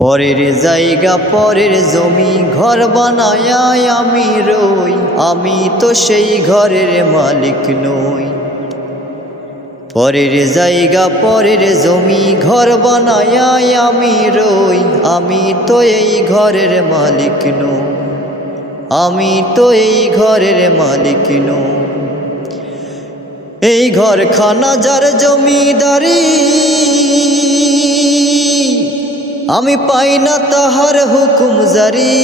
পরের জায়গা পরের জমি ঘর বানায় আমি রই, আমি তো সেই ঘরের মালিক নই। পরের জায়গা পরের জমি ঘর বানায় আমি রই, আমি তো এই ঘরের মালিক নই, আমি তো এই ঘরের মালিক নই। এই ঘরখানা যার জমিদারি, আমি পাই না তাহার হুকুম জারি।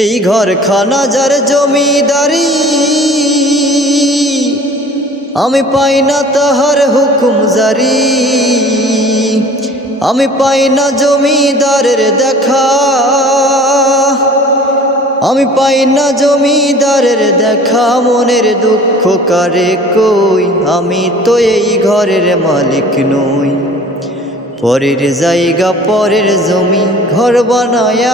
এই ঘরখানা যার জমিদারি, আমি পাই না তাহার হুকুম জারি। আমি পাই না জমিদারের দেখা, আমি পাই না জমিদারের দেখা। মনের দুঃখ কারে কই, আমি তো এই ঘরের মালিক নই। পরের জায়গা পরের জমি ঘর বানায়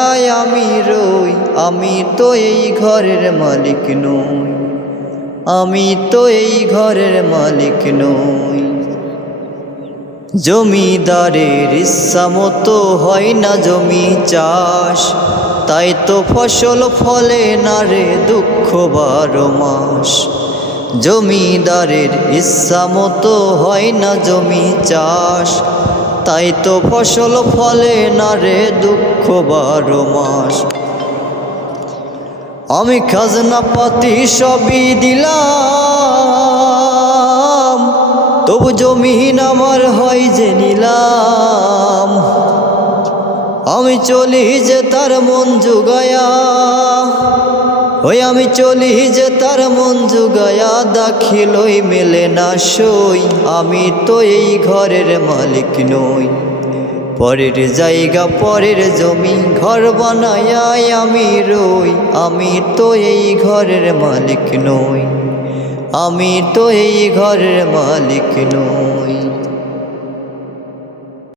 আমি রই, আমি তো এই ঘরের মালিক নই, আমি তো এই ঘরের মালিক নই। জমিদারের ইচ্ছা মতো হয় না জমি চাষ, তাই তো ফসল ফলে না রে দুঃখ 12 মাস। জমিদারের ইচ্ছা মতো হয় না জমি চাষ, তাই তো ফসল ফলে না রে দুঃখ 12 মাস। আমি খাজনা পাতি সবই দিলাম, তবু জমিন আমার হয় যে নিলাম। আমি চলি যে তার মন জুগায়া, ওই আমি চলি যে তার মন জুগায়া। দাখিলই মেলে না সই, আমি তো এই ঘরের মালিক নই। পরের জায়গা পরের জমি ঘর বানায় আমি রই, আমি তো এই ঘরের মালিক নই, আমি তো এই ঘরের মালিক নই।